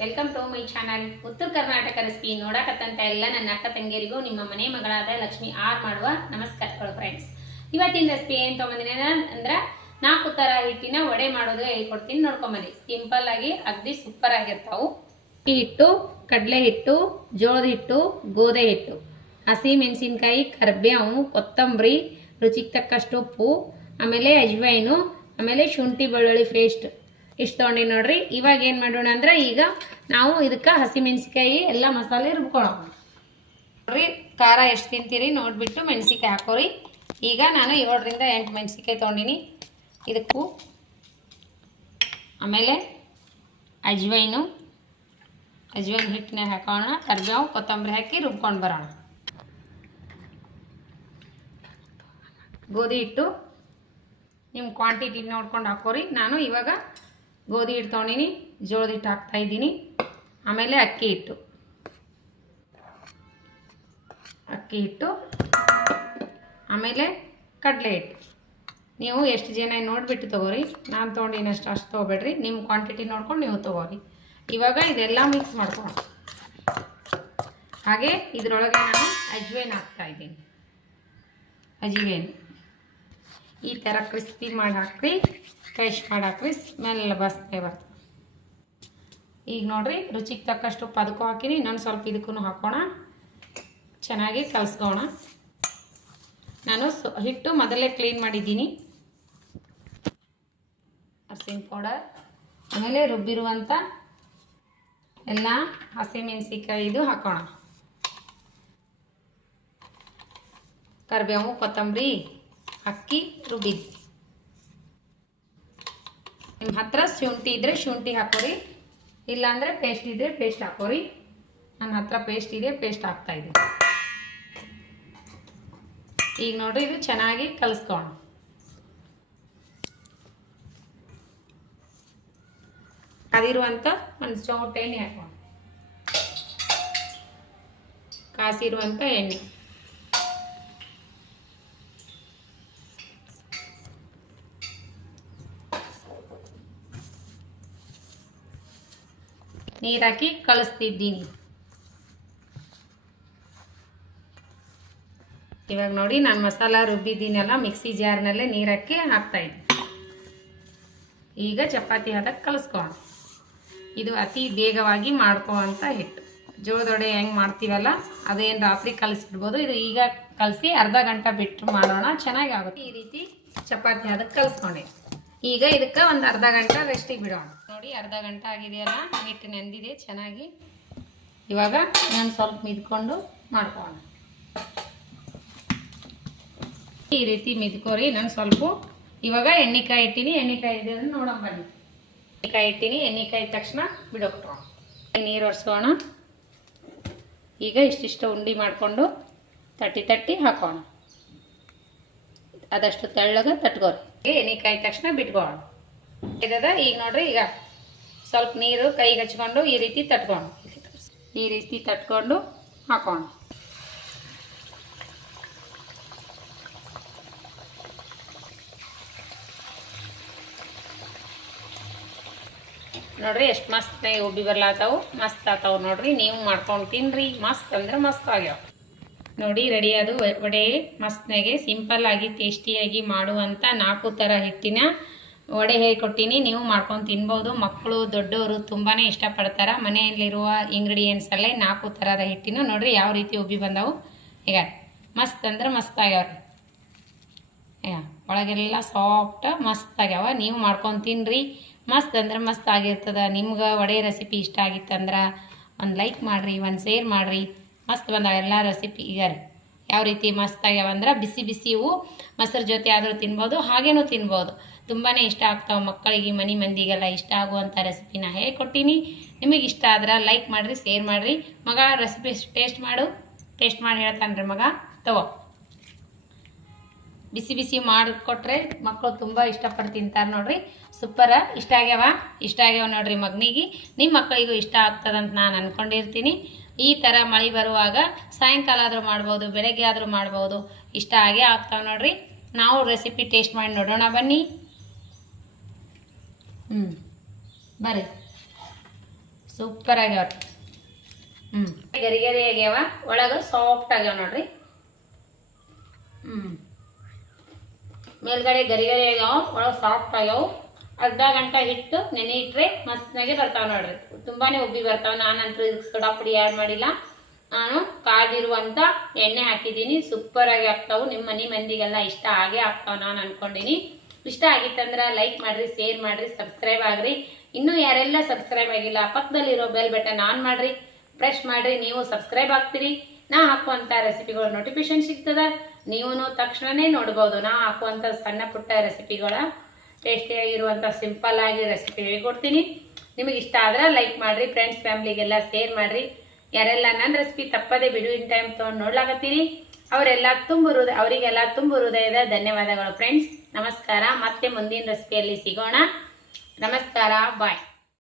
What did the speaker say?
Welcome to my channel. ಉತ್ತರ Karnataka recipe ನೋಡಕತ್ತಂತ ಎಲ್ಲ ನನ್ನ ಅಕ್ಕ ತಂಗಿಯರಿಗೂ ನಿಮ್ಮ ಮನೆ ಮಗಳಾದ ಲಕ್ಷ್ಮಿ ಆರ್ ಮಾಡುವ ನಮಸ್ಕಾರಗಳು ಫ್ರೆಂಡ್ಸ್. ಇವತ್ತಿನ ರೆಸಿಪಿ ಏನು ತೊಗೊಂಬಂದಿನ ಅಂದ್ರೆ 4 ತರ ಹಿಟ್ಟಿನ ವಡೆ ಮಾಡೋದು ಹೇಳ್ಕೊಡ್ತೀನಿ, ನೋಡ್ಕೊಂಬನ್ನಿ. ಸಿಂಪಲ್ ಆಗಿ ಅಗ್ದಿ ಸೂಪರ್ ಆಗಿರ್ತಾವು. ಹಿಟ್ಟು, ಕಡಲೆ ಹಿಟ್ಟು, ಜೋಳದ ಹಿಟ್ಟು, ಗೋಧಿ ಹಿಟ್ಟು, ಹಸಿ ಮೆಣಸಿನ್ಕಾಯಿ, ಕರಿಬೇವು, ಕೊತ್ತಂಬರಿ, ರುಚಿಗೆ ತಕ್ಕಷ್ಟು ಉಪ್ಪು, ಆಮೇಲೆ ಅಜ್ವೈನು, ಆಮೇಲೆ ಶುಂಠಿ ಬೆಳ್ಳುಳ್ಳಿ ಪೇಸ್ಟ್ ಇಷ್ಟು ತೊಗೊಂಡಿ ನೋಡ್ರಿ. ಇವಾಗ ಏನು ಮಾಡೋಣ ಅಂದ್ರೆ ಈಗ ನಾವು ಇದಕ್ಕೆ ಹಸಿಮೆಣಸಿಕಾಯಿ ಎಲ್ಲ ಮಸಾಲೆ ರುಬ್ಕೊಳ್ಳೋಣ ನೋಡ್ರಿ. ಖಾರ ಎಷ್ಟು ತಿಂತೀರಿ ನೋಡಿಬಿಟ್ಟು ಮೆಣಸಿಕಾಯಿ ಹಾಕೋರಿ. ಈಗ ನಾನು 7ರಿಂದ 8 ಮೆಣಸಿಕಾಯಿ ತೊಗೊಂಡಿನಿ. ಇದಕ್ಕೂ ಆಮೇಲೆ ಅಜ್ವೈನು ಹಿಟ್ಟಿನಾಗ ಹಾಕೋಣ. ಕರಿಬೇವು, ಕೊತ್ತಂಬರಿ ಹಾಕಿ ರುಬ್ಕೊಂಡು ಬರೋಣ. ಗೋಧಿ ಹಿಟ್ಟು ನಿಮ್ಮ ಕ್ವಾಂಟಿಟಿ ನೋಡ್ಕೊಂಡು ಹಾಕೋರಿ. ನಾನು ಇವಾಗ ಗೋಧಿ ಹಿಟ್ಟು ತೊಗೊಂಡಿನಿ, ಜೋಳದ ಹಿಟ್ಟು ಹಾಕ್ತಾಯಿದ್ದೀನಿ. ಆಮೇಲೆ ಅಕ್ಕಿ ಹಿಟ್ಟು, ಆಮೇಲೆ ಕಡಲೆ ಹಿಟ್ಟು. ನೀವು ಎಷ್ಟು ಜನ ನೋಡಿಬಿಟ್ಟು ತೊಗೋರಿ. ನಾನು ತೊಗೊಂಡಿನಷ್ಟು ಅಷ್ಟು ತೊಗೊಬೇಡ್ರಿ, ನಿಮ್ಮ ಕ್ವಾಂಟಿಟಿ ನೋಡ್ಕೊಂಡು ನೀವು ತೊಗೋರಿ. ಇವಾಗ ಇದೆಲ್ಲ ಮಿಕ್ಸ್ ಮಾಡ್ಕೊಳ್ಳೋಣ. ಹಾಗೆ ಇದರೊಳಗೆ ನಾನು ಅಜ್ವೈನ್ ಹಾಕ್ತಾಯಿದ್ದೀನಿ. ಅಜ್ವೈನ್ ಈ ಥರ ಕ್ರಿಸ್ಪಿ ಮಾಡಿ ಹಾಕ್ರಿ, ಫ್ರೆಶ್ ಮಾಡಿ ಹಾಕ್ರಿ, ಸ್ಮೆಲ್ ಬಸ್ತೆ ಬರ್ತದೆ. ಈಗ ನೋಡಿರಿ, ರುಚಿಗೆ ತಕ್ಕಷ್ಟು ಉಪ್ಪು ಅದಕ್ಕೂ ಹಾಕಿನಿ. ಇನ್ನೊಂದು ಸ್ವಲ್ಪ ಇದಕ್ಕೂ ಹಾಕೋಣ. ಚೆನ್ನಾಗಿ ಕಲಸ್ಕೋಣ. ನಾನು ಹಿಟ್ಟು ಮೊದಲೇ ಕ್ಲೀನ್ ಮಾಡಿದ್ದೀನಿ. ಅರ್ಶಿನ ಪೌಡರ್, ಆಮೇಲೆ ರುಬ್ಬಿರುವಂಥ ಎಲ್ಲ ಹಸಿಮೆಣಸಿಕಾಯಿದು ಹಾಕೋಣ. ಕರಿಬೇವು, ಕೊತ್ತಂಬರಿ ಅಕ್ಕಿ ರುಬ್ಬಿದ್ದು. ನಿಮ್ಮ ಹತ್ರ ಶುಂಠಿ ಇದ್ದರೆ ಶುಂಠಿ ಹಾಕೋರಿ, ಇಲ್ಲಾಂದರೆ ಪೇಸ್ಟ್ ಇದ್ದರೆ ಪೇಸ್ಟ್ ಹಾಕೋರಿ. ನನ್ನ ಹತ್ರ ಪೇಸ್ಟ್ ಇದೆ, ಪೇಸ್ಟ್ ಹಾಕ್ತಾಯಿದ್ದೀನಿ. ಈಗ ನೋಡಿರಿ, ಇದು ಚೆನ್ನಾಗಿ ಕಲಿಸ್ಕೋಣ. ಕಾದಿರುವಂಥ ಒಂದು ಚೌಟ ಎಣ್ಣೆ ಹಾಕೋಣ. ಕಾಸಿರುವಂಥ ಎಣ್ಣೆ, ನೀರು ಹಾಕಿ ಕಳಿಸ್ತಿದ್ದೀನಿ. ಇವಾಗ ನೋಡಿ, ನಾನು ಮಸಾಲ ರುಬ್ಬಿದ್ದೀನಲ್ಲ ಮಿಕ್ಸಿ ಜಾರ್ನಲ್ಲೇ ನೀರು ಹಾಕಿ ಹಾಕ್ತಾಯಿದ್ದೀನಿ. ಈಗ ಚಪಾತಿ ಹದಕ್ಕೆ ಕಲಿಸ್ಕೋಣ. ಇದು ಅತಿ ಬೇಗವಾಗಿ ಮಾಡ್ಕೊಳ್ಳೋವಂಥ ಹಿಟ್ಟು. ಜೋಳದೊಡೆ ಹೆಂಗೆ ಮಾಡ್ತೀವಲ್ಲ ಅದೇನು ರಾತ್ರಿ ಕಲಿಸಿಡ್ಬೋದು. ಇದು ಈಗ ಕಲಸಿ ಅರ್ಧ ಗಂಟೆ ಬಿಟ್ಟು ಮಾಡೋಣ, ಚೆನ್ನಾಗಿ ಆಗುತ್ತೆ. ಈ ರೀತಿ ಚಪಾತಿ ಹದಕ್ಕೆ ಕಲಿಸ್ಕೊಂಡೆ. ಈಗ ಇದಕ್ಕೆ ಒಂದು ಅರ್ಧ ಗಂಟೆ ರೆಸ್ಟಿಗೆ ಬಿಡೋಣ. ನೋಡಿ, ಅರ್ಧ ಗಂಟೆ ಆಗಿದೆಯಲ್ಲ, ಹಿಟ್ಟು ನೆಂದಿದೆ ಚೆನ್ನಾಗಿ. ಇವಾಗ ನಾನು ಸ್ವಲ್ಪ ಮಿದ್ಕೊಂಡು ಮಾಡ್ಕೊಳ್ಳೋಣ. ಈ ರೀತಿ ಮಿದ್ಕೋರಿ. ನಾನು ಸ್ವಲ್ಪ ಇವಾಗ ಎಣ್ಣೆಕಾಯಿ ಇಟ್ಟಿನಿ. ಎಣ್ಣೆಕಾಯಿ ಇದೆ ಅಂದ್ರೆ ನೋಡೋಣ ಬನ್ನಿ. ಎಣ್ಣೆಕಾಯಿ ಇಟ್ಟಿನಿ. ಎಣ್ಣೆಕಾಯಿ ತಕ್ಷಣ ಬಿಡೋಕ್ಟ್ರೋಣ. ನೀರು ಒರೆಸೋಣ. ಈಗ ಇಷ್ಟಿಷ್ಟು ಉಂಡೆ ಮಾಡಿಕೊಂಡು ತಟ್ಟಿ ಹಾಕೋಣ. ಅದಷ್ಟು ತೆಳ್ಳಗೆ ತಟ್ಕೋರಿ. ಎಣ್ಣೆಕಾಯಿ ತಕ್ಷಣ ಬಿಟ್ಕೋಣ. ಇದದ ಈಗ ನೋಡ್ರಿ, ಈಗ ಸ್ವಲ್ಪ ನೀರು ಕೈಗೆ ಹಚ್ಕೊಂಡು ಈ ರೀತಿ ತಟ್ಕೊಂಡು ಹಾಕೋಣ. ನೋಡ್ರಿ ಎಷ್ಟು ಮಸ್ತ್ ಉಬ್ಬಿ ಬರ್ಲಾತಾವು, ಮಸ್ತ್ ಆತಾವು ನೋಡ್ರಿ. ನೀವು ಮಾಡ್ಕೊಂಡು ತಿನ್ರಿ, ಮಸ್ತ್ ಅಂದ್ರೆ ಮಸ್ತ್ ಆಗ್ಯಾವ ನೋಡಿ. ರೆಡಿ ಅದು ವಡೆ. ಮಸ್ತ್ನಾಗೆ ಸಿಂಪಲ್ ಆಗಿ ಟೇಸ್ಟಿಯಾಗಿ ಮಾಡುವಂಥ 4 ಥರ ಹಿಟ್ಟಿನ ವಡೆ ಹೇಳಿಕೊಟ್ಟಿನಿ. ನೀವು ಮಾಡ್ಕೊಂಡು ತಿನ್ಬೋದು. ಮಕ್ಕಳು ದೊಡ್ಡವರು ತುಂಬಾ ಇಷ್ಟಪಡ್ತಾರೆ. ಮನೆಯಲ್ಲಿರುವ ಇಂಗ್ರೀಡಿಯೆಂಟ್ಸಲ್ಲೇ 4 ಥರದ ಹಿಟ್ಟಿನ ನೋಡ್ರಿ ಯಾವ ರೀತಿ ಉಬ್ಬಿ ಬಂದವು. ಈಗ ಮಸ್ತ್ ಅಂದ್ರೆ ಮಸ್ತ್ ಆಗ್ಯಾವ್ರಿ. ಈಗ ಒಳಗೆಲ್ಲ ಸಾಫ್ಟ್ ಮಸ್ತ್ ಆಗ್ಯಾವ. ನೀವು ಮಾಡ್ಕೊಂಡು ತಿನ್ನಿರಿ, ಮಸ್ತ್ ಅಂದ್ರೆ ಮಸ್ತ್ ಆಗಿರ್ತದೆ. ನಿಮ್ಗೆ ವಡೆ ರೆಸಿಪಿ ಇಷ್ಟ ಆಗಿತ್ತಂದ್ರೆ ಒಂದು ಲೈಕ್ ಮಾಡಿರಿ, ಒಂದು ಶೇರ್ ಮಾಡಿರಿ. ಮಸ್ತ್ ಬಂದಾವ ಎಲ್ಲ ರೆಸಿಪಿ. ಈಗ ಯಾವ ರೀತಿ ಮಸ್ತ್ ಆಗ್ಯಾವ ಅಂದ್ರೆ ಬಿಸಿ ಇವು ಮೊಸರು ಜೊತೆ ಆದರೂ ತಿನ್ಬೋದು, ಹಾಗೇನೂ ತಿನ್ಬೋದು. ತುಂಬಾ ಇಷ್ಟ ಆಗ್ತಾವೆ ಮಕ್ಕಳಿಗೆ, ಮನೆ ಮಂದಿಗೆಲ್ಲ ಇಷ್ಟ ಆಗುವಂಥ ರೆಸಿಪಿನ ಹೇಳ್ಕೊಟ್ಟಿನಿ. ನಿಮಗೆ ಇಷ್ಟ ಆದ್ರೆ ಲೈಕ್ ಮಾಡಿರಿ, ಶೇರ್ ಮಾಡಿರಿ. ಮಗ ರೆಸಿಪಿ ಟೇಸ್ಟ್ ಮಾಡಿ ಹೇಳ್ತಾನೆ ರೀ ಮಗ. ತಗೋ, ಬಿಸಿ ಮಾಡಿಕೊಟ್ರೆ ಮಕ್ಕಳು ತುಂಬ ಇಷ್ಟಪಟ್ಟು ತಿಂತಾರೆ ನೋಡ್ರಿ. ಸೂಪರ. ಇಷ್ಟ ಆಗ್ಯಾವ ನೋಡ್ರಿ ಮಗನಿಗೆ. ನಿಮ್ಮ ಮಕ್ಕಳಿಗೂ ಇಷ್ಟ ಆಗ್ತದಂತ ನಾನು ಅಂದ್ಕೊಂಡಿರ್ತೀನಿ. ಈ ಥರ ಮಳೆ ಬರುವಾಗ ಸಾಯಂಕಾಲ ಆದರೂ ಮಾಡ್ಬೋದು, ಬೆಳಗ್ಗೆ ಆದರೂ ಮಾಡ್ಬೋದು. ಇಷ್ಟ ಆಗೇ ಆಗ್ತಾವೆ ನೋಡ್ರಿ. ನಾವು ರೆಸಿಪಿ ಟೇಸ್ಟ್ ಮಾಡಿ ನೋಡೋಣ ಬನ್ನಿ. ಬರ್ರಿ. ಸೂಪರ್ ಆಗ್ಯಾವ. ಗರಿ ಗರಿ ಆಗ್ಯಾವ, ಒಳಗೆ ಸಾಫ್ಟ್ ಆಗ್ಯಾವ ನೋಡ್ರಿ. ಮೇಲ್ಗಡೆ ಗರಿ ಗರಿ ಆಗ್ಯಾವ, ಒಳಗೆ ಸಾಫ್ಟ್ ಆಗ್ಯಾವ. ಅರ್ಧ ಗಂಟೆ ಹಿಟ್ಟು ನೆನೆ ಇಟ್ಟರೆ ಮಸ್ತ್ನಾಗೆ ಬರ್ತಾವೆ ನೋಡ್ರಿ. ತುಂಬಾನೇ ಉಬ್ಬಿ ಬರ್ತಾವೆ. ನಾನಂತೂ ಇದಕ್ಕೆ ಸೋಡಾ ಪುಡಿ ಆ್ಯಡ್ ಮಾಡಿಲ್ಲ. ನಾನು ಕಾದಿರುವಂಥ ಎಣ್ಣೆ ಹಾಕಿದ್ದೀನಿ. ಸೂಪರ್ ಆಗಿ ಆಗ್ತಾವೆ. ನಿಮ್ಮ ಮನೆ ಮಂದಿಗೆಲ್ಲ ಇಷ್ಟ ಆಗೇ ಆಗ್ತಾವೆ ನಾನು ಅನ್ಕೊಂಡಿನಿ. ಇಷ್ಟ ಆಗಿತ್ತಂದ್ರೆ ಲೈಕ್ ಮಾಡ್ರಿ, ಶೇರ್ ಮಾಡ್ರಿ, ಸಬ್ಸ್ಕ್ರೈಬ್ ಆಗ್ರಿ. ಇನ್ನೂ ಯಾರೆಲ್ಲ ಸಬ್ಸ್ಕ್ರೈಬ್ ಆಗಿಲ್ಲ ಪಕ್ಕದಲ್ಲಿರೋ ಬೆಲ್ ಬಟನ್ ಆನ್ ಮಾಡ್ರಿ, ಪ್ರೆಸ್ ಮಾಡ್ರಿ. ನೀವು ಸಬ್ಸ್ಕ್ರೈಬ್ ಆಗ್ತೀರಿ, ನಾ ಹಾಕುವಂಥ ರೆಸಿಪಿಗಳು ನೋಟಿಫಿಕೇಶನ್ ಸಿಗ್ತದ. ನೀವು ತಕ್ಷಣನೇ ನೋಡ್ಬೋದು ನಾ ಹಾಕುವಂಥ ಸಣ್ಣ ಪುಟ್ಟ ರೆಸಿಪಿಗಳ. ಟೇಸ್ಟಿಯಾಗಿರುವಂಥ ಸಿಂಪಲ್ ಆಗಿ ರೆಸಿಪಿ ಹೇಳ್ಕೊಡ್ತೀನಿ. ನಿಮಗೆ ಇಷ್ಟ ಆದ್ರೆ ಲೈಕ್ ಮಾಡ್ರಿ, ಫ್ರೆಂಡ್ಸ್ ಫ್ಯಾಮ್ಲಿಗೆಲ್ಲ ಶೇರ್ ಮಾಡ್ರಿ. ಯಾರೆಲ್ಲ ನನ್ನ ರೆಸಿಪಿ ತಪ್ಪದೆ ಬಿಡುವಿನ ಟೈಮ್ ತೊಗೊಂಡು ನೋಡ್ಲಾಕತ್ತೀರಿ ಅವರಿಗೆಲ್ಲ ತುಂಬ ಹೃದಯದ ಧನ್ಯವಾದಗಳು ಫ್ರೆಂಡ್ಸ್. ನಮಸ್ಕಾರ. ಮತ್ತೆ ಮುಂದಿನ ರೆಸಿಪಿಯಲ್ಲಿ ಸಿಗೋಣ. ನಮಸ್ಕಾರ, ಬಾಯ್.